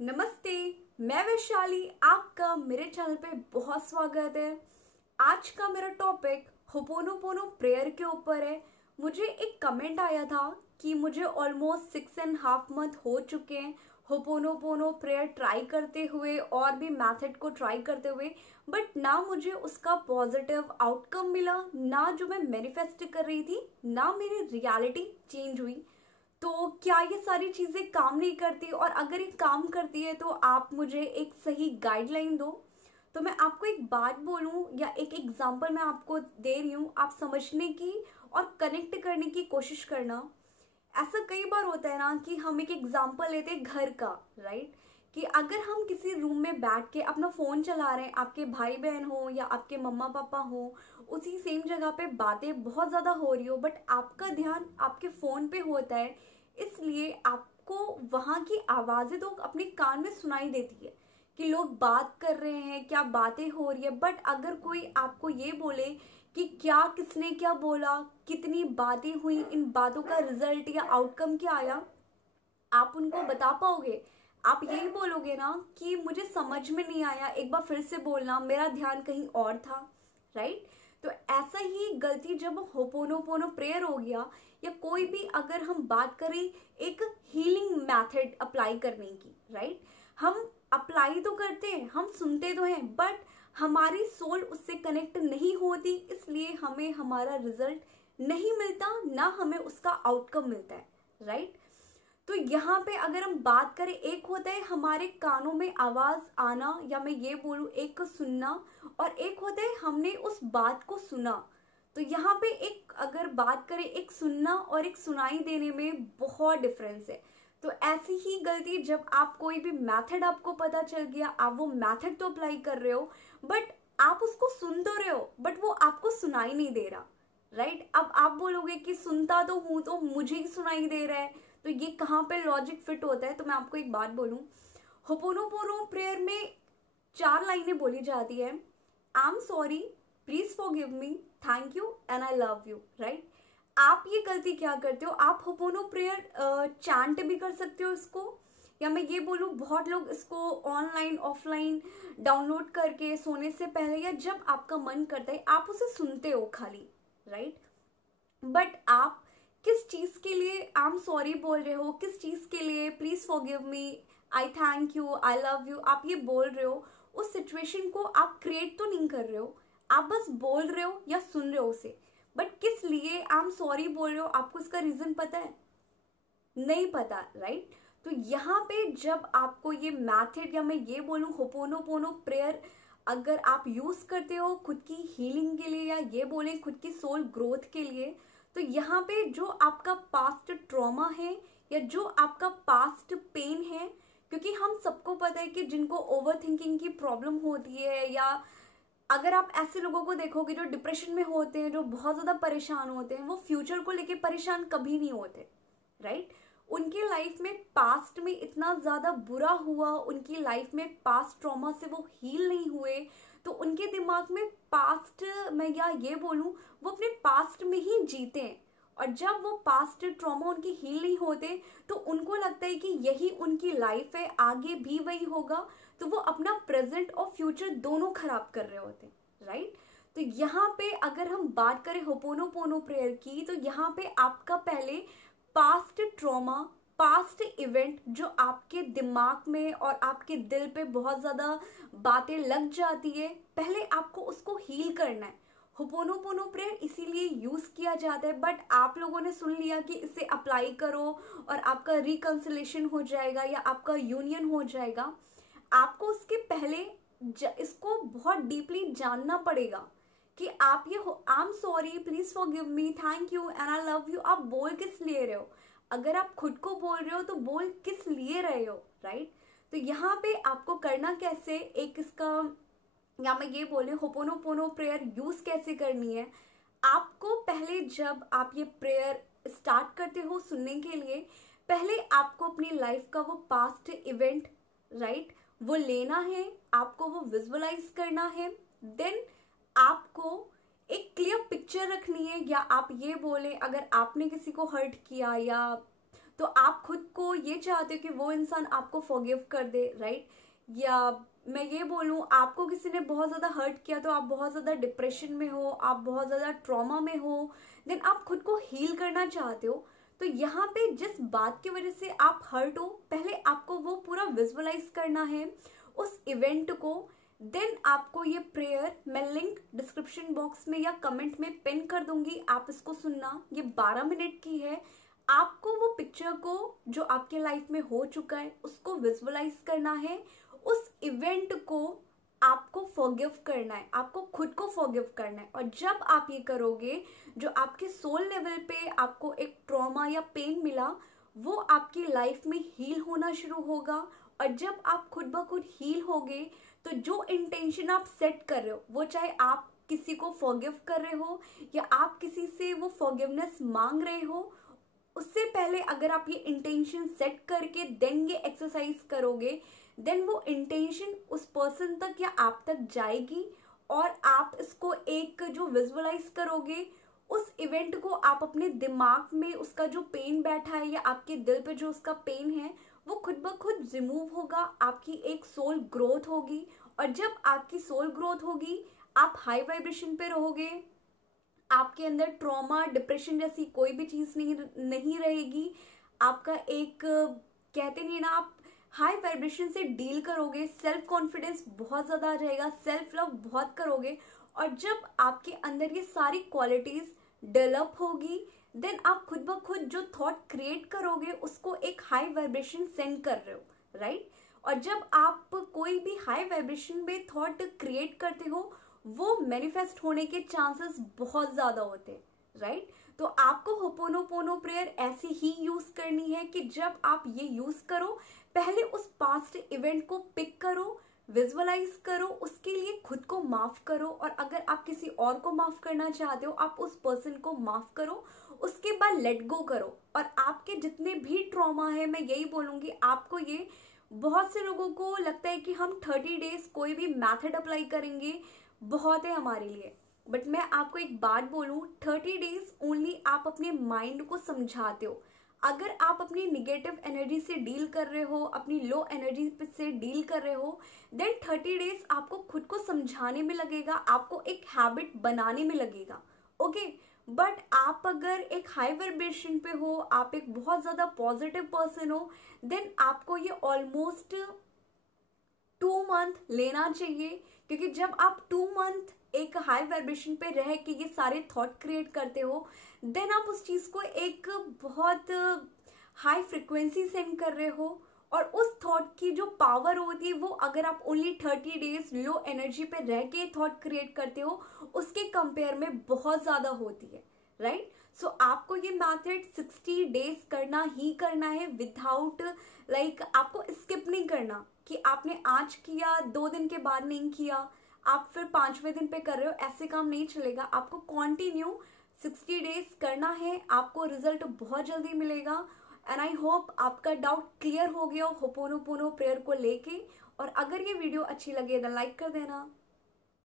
नमस्ते। मैं वैशाली, आपका मेरे चैनल पे बहुत स्वागत है। आज का मेरा टॉपिक होपोनोपोनो प्रेयर के ऊपर है। मुझे एक कमेंट आया था कि मुझे ऑलमोस्ट 6.5 मंथ हो चुके हैं होपोनोपोनो प्रेयर ट्राई करते हुए और भी मेथड को ट्राई करते हुए, बट ना मुझे उसका पॉजिटिव आउटकम मिला, ना जो मैं मैनिफेस्ट कर रही थी, ना मेरी रियलिटी चेंज हुई। तो क्या ये सारी चीज़ें काम नहीं करती, और अगर ये काम करती है तो आप मुझे एक सही गाइडलाइन दो। तो मैं आपको एक बात बोलूं या एक एग्जांपल मैं आपको दे रही हूँ, आप समझने की और कनेक्ट करने की कोशिश करना। ऐसा कई बार होता है ना कि हम एक एग्जांपल लेते हैं घर का, राइट? कि अगर हम किसी रूम में बैठ के अपना फ़ोन चला रहे हैं, आपके भाई बहन हो या आपके मम्मा पापा हो, उसी सेम जगह पे बातें बहुत ज़्यादा हो रही हो, बट आपका ध्यान आपके फ़ोन पे होता है, इसलिए आपको वहाँ की आवाज़ें तो अपने कान में सुनाई देती है कि लोग बात कर रहे हैं, क्या बातें हो रही है। बट अगर कोई आपको ये बोले कि क्या किसने क्या बोला, कितनी बातें हुई, इन बातों का रिजल्ट या आउटकम क्या आया, आप उनको बता पाओगे? आप यही बोलोगे ना कि मुझे समझ में नहीं आया, एक बार फिर से बोलना, मेरा ध्यान कहीं और था, राइट? तो ऐसा ही गलती जब होपोनोपोनो प्रेयर हो गया, या कोई भी अगर हम बात करें एक हीलिंग मेथड अप्लाई करने की, राइट? हम अप्लाई तो करते हैं, हम सुनते तो हैं, बट हमारी सोल उससे कनेक्ट नहीं होती, इसलिए हमें हमारा रिजल्ट नहीं मिलता, ना हमें उसका आउटकम मिलता है, राइट? तो यहाँ पे अगर हम बात करें, एक होता है हमारे कानों में आवाज आना, या मैं ये बोलूँ एक सुनना, और एक होता है हमने उस बात को सुना। तो यहाँ पे एक अगर बात करें, एक सुनना और एक सुनाई देने में बहुत डिफरेंस है। तो ऐसी ही गलती जब आप कोई भी मेथड आपको पता चल गया, आप वो मेथड तो अप्लाई कर रहे हो, बट आप उसको सुन तो रहे हो, बट वो आपको सुनाई नहीं दे रहा, राइट? अब आप बोलोगे कि सुनता तो हूं, तो मुझे ही सुनाई दे रहा है, तो ये कहाँ पे लॉजिक फिट होता है? तो मैं आपको एक बात बोलूं, होपोनोपोनो प्रेयर में 4 लाइनें बोली जाती है। I am sorry, please forgive me, thank you and I love you, right? आप ये गलती क्या करते हो, आप होपोनो प्रेयर चैंट भी कर सकते हो इसको, या मैं ये बोलूँ बहुत लोग इसको ऑनलाइन ऑफलाइन डाउनलोड करके सोने से पहले या जब आपका मन करता है आप उसे सुनते हो खाली, राइट? बट आप किस चीज के लिए आई एम सॉरी बोल रहे हो, किस चीज के लिए please forgive me, I thank you, I love you आप ये बोल रहे हो? उस सिचुएशन को आप क्रिएट तो नहीं कर रहे हो, आप बस बोल रहे हो या सुन रहे हो उसे। बट किस लिए आई एम सॉरी बोल रहे हो, आपको इसका रीजन पता है? नहीं पता, राइट? तो यहाँ पे जब आपको ये मैथड, या मैं ये बोलूँ होपोनोपोनो प्रेयर, अगर आप यूज करते हो खुद की हीलिंग के लिए, या ये बोले खुद की सोल ग्रोथ के लिए, तो यहाँ पे जो आपका पास्ट ट्रॉमा है या जो आपका पास्ट पेन है, क्योंकि हम सबको पता है कि जिनको ओवर थिंकिंग की प्रॉब्लम होती है, या अगर आप ऐसे लोगों को देखोगे जो डिप्रेशन में होते हैं, जो बहुत ज्यादा परेशान होते हैं, वो फ्यूचर को लेके परेशान कभी नहीं होते, राइट? उनकी लाइफ में पास्ट में इतना ज्यादा बुरा हुआ, उनकी लाइफ में पास्ट ट्रॉमा से वो हील नहीं हुए, तो उनके दिमाग में पास्ट, मैं या ये बोलूं, वो अपने पास्ट में ही जीते हैं। और जब वो पास्ट ट्रॉमा उनकी हील नहीं होते, तो उनको लगता है कि यही उनकी लाइफ है, आगे भी वही होगा, तो वो अपना प्रेजेंट और फ्यूचर दोनों खराब कर रहे होते हैं, राइट? तो यहाँ पे अगर हम बात करें होपोनोपोनो प्रेयर की, तो यहाँ पे आपका पहले पास्ट ट्रॉमा, पास्ट इवेंट जो आपके दिमाग में और आपके दिल पे बहुत ज्यादा बातें लग जाती है, पहले आपको उसको हील करना है। होपोनोपोनो प्रेयर इसीलिए यूज किया जाता है, बट आप लोगों ने सुन लिया कि इसे अप्लाई करो और आपका रिकंसिलेशन हो जाएगा या आपका यूनियन हो जाएगा। आपको उसके पहले इसको बहुत डीपली जानना पड़ेगा कि आप ये I am sorry, please forgive me, thank you and I love you आप बोल किस लिए रहे हो? अगर आप खुद को बोल रहे हो तो बोल किस लिए रहे हो, राइट? तो यहाँ पे आपको करना कैसे, एक इसका, या मैं ये बोले होपोनोपोनो प्रेयर यूज कैसे करनी है। आपको पहले जब आप ये प्रेयर स्टार्ट करते हो सुनने के लिए, पहले आपको अपनी लाइफ का वो पास्ट इवेंट, राइट, वो लेना है, आपको वो विजुअलाइज करना है। देन आपको एक क्लियर पिक्चर रखनी है, या आप ये बोले अगर आपने किसी को हर्ट किया, या तो आप खुद को ये चाहते हो कि वो इंसान आपको फॉरगिव कर दे, राइट? या मैं ये बोलूँ, आपको किसी ने बहुत ज़्यादा हर्ट किया तो आप बहुत ज़्यादा डिप्रेशन में हो, आप बहुत ज़्यादा ट्रॉमा में हो, देन आप खुद को हील करना चाहते हो। तो यहाँ पे जिस बात की वजह से आप हर्ट हो, पहले आपको वो पूरा विजुअलाइज करना है उस इवेंट को। देन आपको ये प्रेयर मैं लिंक डिस्क्रिप्शन बॉक्स में या कमेंट में पिन कर दूंगी, आप इसको सुनना। ये 12 मिनट की है। आपको वो पिक्चर को जो आपके लाइफ में हो चुका है उसको विजुअलाइज करना है, उस इवेंट को आपको फॉरगिव करना है, आपको खुद को फॉरगिव करना है। और जब आप ये करोगे, जो आपके सोल लेवल पे आपको एक ट्रॉमा या पेन मिला, वो आपकी लाइफ में हील होना शुरू होगा। और जब आप खुद ब खुद हील होगे, तो जो इंटेंशन आप सेट कर रहे हो, वो चाहे आप किसी को फॉरगिव कर रहे हो या आप किसी से वो फॉरगिवनेस मांग रहे हो, उससे पहले अगर आप ये इंटेंशन सेट करके देन ये एक्सरसाइज करोगे, देन वो इंटेंशन उस पर्सन तक या आप तक जाएगी। और आप इसको एक जो विजुअलाइज करोगे, उस इवेंट को आप अपने दिमाग में, उसका जो पेन बैठा है या आपके दिल पे जो उसका पेन है, वो खुद ब खुद रिमूव होगा। आपकी एक सोल ग्रोथ होगी। और जब आपकी सोल ग्रोथ होगी, आप हाई वाइब्रेशन पे रहोगे, आपके अंदर ट्रॉमा, डिप्रेशन जैसी कोई भी चीज नहीं रहेगी। आपका एक कहते नहीं ना, आप हाई वाइब्रेशन से डील करोगे, सेल्फ कॉन्फिडेंस बहुत ज्यादा आ जाएगा, सेल्फ लव बहुत करोगे। और जब आपके अंदर ये सारी क्वालिटीज डेवलप होगी, देन आप खुद ब खुद जो थॉट क्रिएट करोगे उसको एक हाई वाइब्रेशन सेंड कर रहे हो, राइट? और जब आप कोई भी हाई वाइब्रेशन में थॉट क्रिएट करते हो, वो मैनिफेस्ट होने के चांसेस बहुत ज्यादा होते हैं, राइट? तो आपको होपोनोपोनो प्रेयर ऐसे ही यूज करनी है कि जब आप ये यूज करो, पहले उस पास्ट इवेंट को पिक करो, विजुअलाइज करो, उसके लिए खुद को माफ करो। और अगर आप किसी और को माफ करना चाहते हो, आप उस पर्सन को माफ करो, उसके बाद लेट गो करो। और आपके जितने भी ट्रॉमा है, मैं यही बोलूंगी आपको, ये बहुत से लोगों को लगता है कि हम 30 डेज कोई भी मैथड अप्लाई करेंगे बहुत है हमारे लिए, बट मैं आपको एक बात बोलूं, 30 डेज ओनली आप अपने माइंड को समझाते हो। अगर आप अपनी निगेटिव एनर्जी से डील कर रहे हो, अपनी लो एनर्जी से डील कर रहे हो, देन 30 डेज आपको खुद को समझाने में लगेगा, आपको एक हैबिट बनाने में लगेगा, ओके? बट आप अगर एक हाई वाइब्रेशन पे हो, आप एक बहुत ज्यादा पॉजिटिव पर्सन हो, देन आपको ये ऑलमोस्ट 2 मंथ लेना चाहिए। क्योंकि जब आप 2 मंथ एक हाई वाइब्रेशन पे रह के ये सारे थॉट क्रिएट करते हो, देन आप उस चीज को एक बहुत हाई फ्रिक्वेंसी सेंड कर रहे हो। और उस थॉट की जो पावर होती है, वो अगर आप ओनली 30 डेज लो एनर्जी पे रह के थॉट क्रिएट करते हो, उसके कंपेयर में बहुत ज्यादा होती है, राइट? सो आपको ये मैथड 60 डेज करना ही करना है, विदाउट आपको स्किप नहीं करना कि आपने आज किया, 2 दिन के बाद नहीं किया, आप फिर 5वें दिन पे कर रहे हो, ऐसे काम नहीं चलेगा। आपको कंटिन्यू 60 डेज करना है, आपको रिजल्ट बहुत जल्दी मिलेगा। एंड आई होप आपका डाउट क्लियर हो गया होपोनोपोनो प्रेयर को लेके। और अगर ये वीडियो अच्छी लगे तो लाइक कर देना।